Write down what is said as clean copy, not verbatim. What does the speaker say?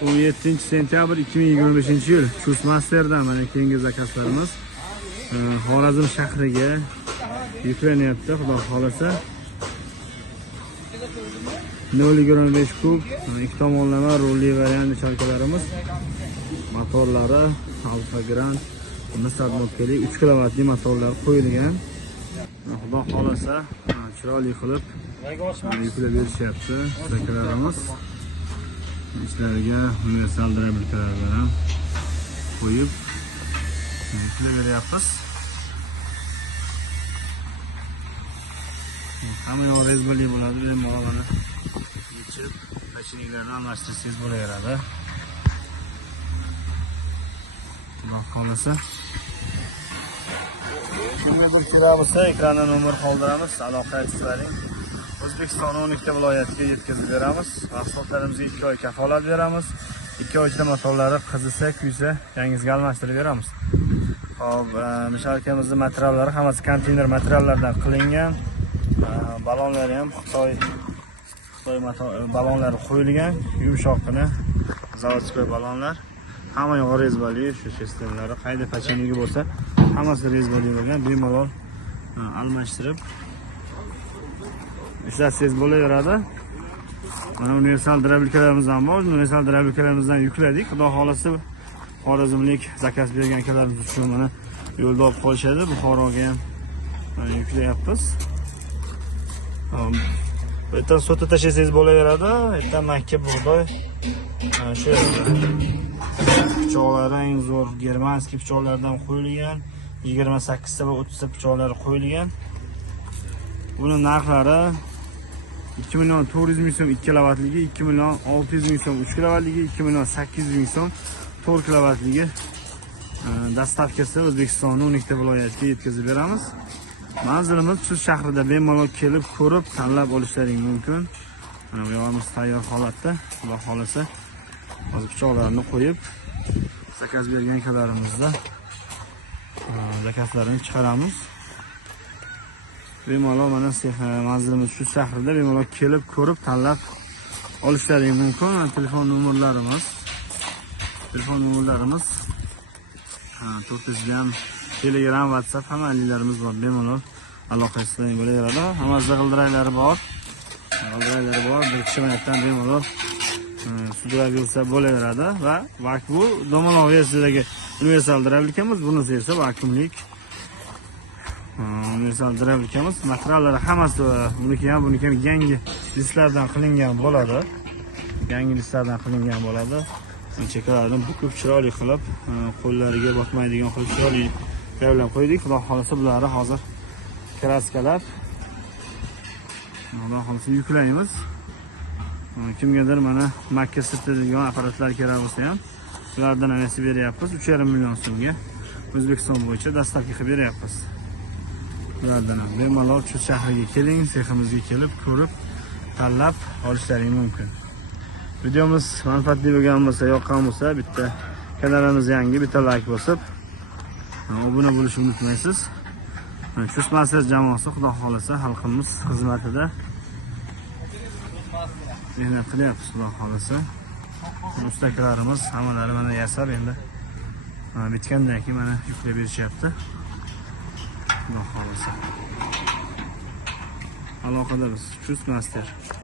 17-sentyabr 2025-yil Chusmasterdan mana keyingi zakazlarimiz Xorazm shahriga yuklanyapti, xudo xolasa. 0.25 kub, ikki tomonlama rulli variant chalkalarimiz, motorlari Alfa Grand Nissan modelli 3 kilovatli motorlar qo'yilgan. Xudo xolasa chiroyli qilib yuklab berishyapti zakalarimiz. İçlariga universal drabelkalar bilan qo'yib yuklab beryapmiz. Hamma yoq rezbali bo'ladi, bemalol yechib, tashkilotlarni almashtirsangiz bo'laveradi. Xudo xolasa. Bunga ko'chiramiz, ekranda nomer qoldiramiz, aloqa aytishlaring. O'zbekiston 12 ta viloyatiga yetkazib beramiz. Mahsulotlarimizga 2 oy kafolat beramiz. 2 oy ichida motorlari qizisa, kuysa, yangisiga almashtirib beramiz. Hop, mishalkamizning materiallari hammasi konteyner materiallardan qilingan. Balonlari ham Xitoy balonlari qo'yilgan, yumshoqqina zavodskiy balonlar. Hamma yo'q rezbali, shu sistemlari qayda pachenigi bo'lsa, hammasi rezbali bo'lgan, bemalol almashtirib ishlasangiz bo'laveradi. Mana universal drabelkalarimiz ham bor. Universal drabelkalarimizdan yukladik. Xudo xolasa xorazmlik zakaz bergan akalarimiz uchun mana yo'lda olib qolishadi. Buxoroga ham yuklayapmiz. Ertaga sotib tashlasangiz bo'laveradi. Ertaga Makka bug'doy shu pichoqlari eng zo'r germanskiy pichoqlardan qo'yilgan. 28 ta va 30 ta pichoqlari qo'yilgan. Buni narxlari 2.400.000 so'm 2 kilovatligi, 2.600.000 so'm 3 kilovatligi, 2.800.000 so'm 4 kilovatligi dastavkasi O'zbekistonning 12 ta viloyatiga yetkazib beramiz. Manzilimiz Chust shahrida, bemalol kelib ko'rib tanlab olishlaring mumkin. Mana bu yo'limiz tayyor holatda. Xudo xolasa hozir pichoqlarni qo'yib zakaz bergan akalarimizda zakazlarini chiqaramiz. Bemalol mana manzilimiz Chust shahrida, bemalol kelib ko'rib tanlab olishlaring mumkin. Telefon nomerlarimiz 400 ham Telegram, WhatsApp hammalarimiz bor. Bemalol aloqasizlaring bo'laveradi. Hammasi g'ildiraklari bor. Bir kishi bilan bemalol sudrab yursa bo'laveradi va bu do'maloq versiyadagi universal drabelkamiz, bunisi esa vakuumlik universal drabelkamiz. Materiallari hammasi buniki ham yangi listlardan qilingan bo'ladi. Chekalarni bukib chiroyli qilib, qo'llariga botmaydigan qilib chiroyli bilan qo'ydik. Xudo xolasa bularni hozir kraskalar Xudo xolasa yuklaymiz. Kimgadir mana Makka sirtadigan apparatlar kerak bo'lsa ham ulardan nasib beryapmiz. 3,5 million so'mga O'zbekiston bo'yicha dastavka qilib beryapmiz. Ulardan ham bemalol Chust shahriga keling, seximizga kelib ko'rib tanlab olishlaring mumkin. Videomiz manfaatli bo'lgan bo'lsa, yoqqan bo'lsa, bitta kanalimiz yangi, bitta like bosib obuna bo'lishni unutmaysiz. Chustmaster jamoasi xudo xolasa xalqimiz xizmatida mehnat qilyapmiz. Xudo xolasa ustakalarimiz hammalari mana yasab endi bitgandan keyin mana yuklab berishyapti. Xudo xolasa aloqada biz Chustmaster